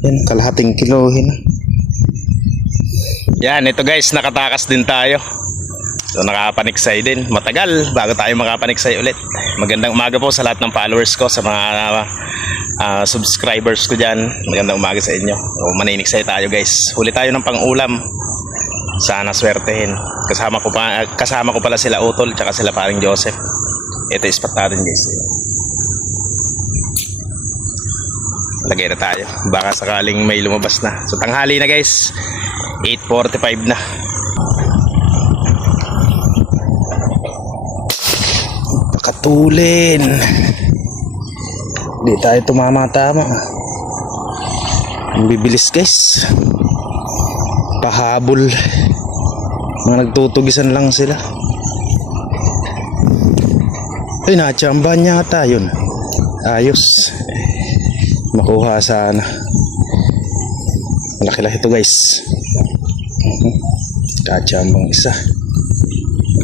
Yan, kalahating kilohin. Yan, ito guys, nakatakas din tayo. So nakapaniksay din. Matagal bago tayo makapaniksay ulit. Magandang umaga po sa lahat ng followers ko, sa mga subscribers ko dyan. Magandang umaga sa inyo. So, maniniksay tayo guys. Huli tayo ng pang-ulam. Sana swertehin. Kasama ko pala sila Utol, tsaka sila paring Joseph. Ito ispat natin guys. Lagay na tayo. Baka sakaling may lumabas na. So tanghali na guys. 8:45 na. Pakatulin. Di tayo tumama-tama. Ang bibilis guys. Pahabol. Mga nagtutugisan lang sila. Ay, natsambahan niya ata yun. Ayos. Makuha sana. Malaki-laki ito guys. Katsambang isa.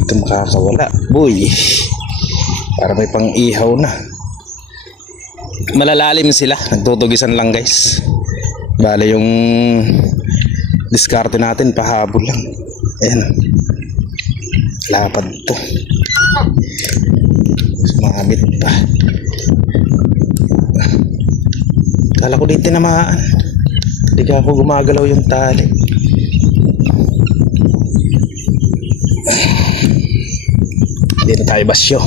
Ito makakawala. Boy. Para may pang-ihaw na. Malalalim sila. Nagtutugisan lang guys. Bale yung diskarte natin pahabol lang. Ayan. Lapad to. Sumabit pa. Kala ko din tinamaan. Hindi ka ako gumagalaw yung tali. Hindi na tayo basyo.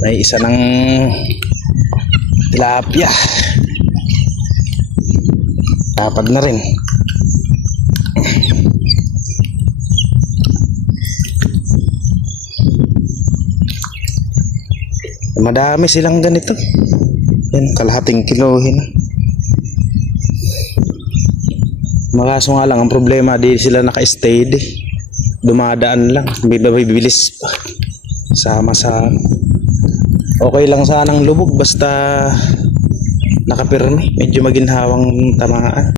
May isa ng tilapia. Lapad na rin. Madami silang ganito. Yan, kalahating kilohin. Makaso nga lang, ang problema, di sila naka-steady. Dumadaan lang, bibilis pa. Sama sa... Okay lang sanang lubog, basta nakapirmi. Medyo maginhawang tamaan.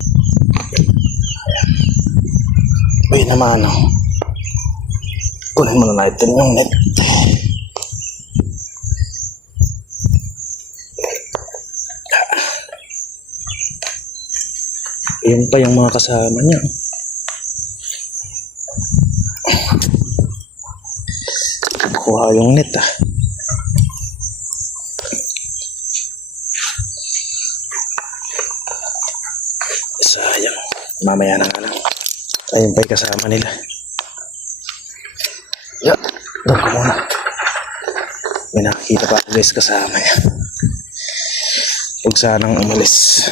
Uy naman, oh. Kunin mo na natin yung net. Ayan pa yung mga kasama niya. Kuha yung net ah. Sayang. Mamaya na nga lang. Ayun pa yung kasama nila. Yeah. Doon ko muna. May nakakita pa guys kasama niya. Huwag sanang umalis.